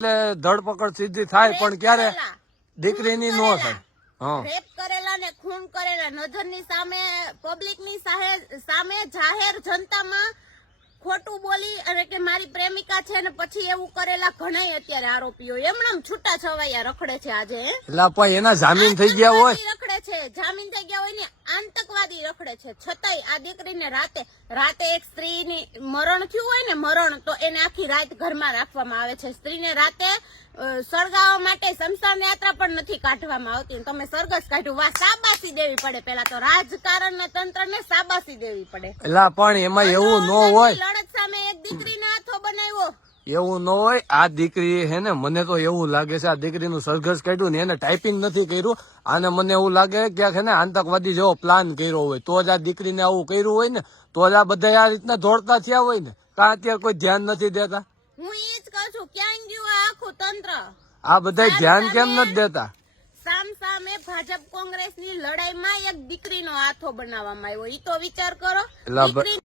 ધરપકડ સીધી થાય પણ ક્યારે દીકરીની નો થાય। રેપ કરેલા ને ખૂન કરેલા નજરની સામે પબ્લિક ની સામે જાહેર જનતામાં ખોટું બોલી અને કે મારી પ્રેમિકા છે ને પછી એવું કરેલા ઘણા અત્યારે આરોપીઓ એમણે છૂટા છવાયા રખડે છે આજે। એટલે પણ એના જામીન થઈ ગયા હોય રખડે છે, જામીન થઈ ગયા હોય ને આતંકવાદી રખડે છે છતાંય આ દીકરીને રાતે એક સ્ત્રીની મરણ થયું હોય ને મરણ તો એને આખી રાત ઘરમાં રાખવામાં આવે છે। સ્ત્રીને રાતે સળગાવવા માટે શમશાન યાત્રા પણ નથી કાઢવામાં આવતી। તમે સરઘસ કાઢ્યું વાહ શાબાશી દેવી પડે। પેલા તો રાજકારણ ને તંત્ર ને શાબાશી દેવી પડે। એટલે પણ એમાં એવું ન હોય લડત સામે એક દીકરીને હાથો બનાવ્યો એવું ન હોય। આ દીકરી હે ને મને તો એવું લાગે છે આ દીકરીનું સરઘસ કાઢ્યું ને એને ટાઈપિંગ નથી કર્યું અને મને એવું લાગે કે છે ને આતંકવાદી જેવો પ્લાન કર્યો હોય તો જ આ દીકરીને આવું કર્યું હોય ને તો જ આ બધા આ રીતના દોડતા થયા હોય ને કાં અત્યારે કોઈ ધ્યાન નથી દેતા। હું એ જ કહું છું ક્યાં ગયું આ આખું તંત્ર? આ બધા ધ્યાન કેમ નથી દેતા? સામે ભાજપ કોંગ્રેસની લડાઈમાં એક દીકરીનો હાથો બનાવવામાં આવ્યો, ઈ તો વિચાર કરો।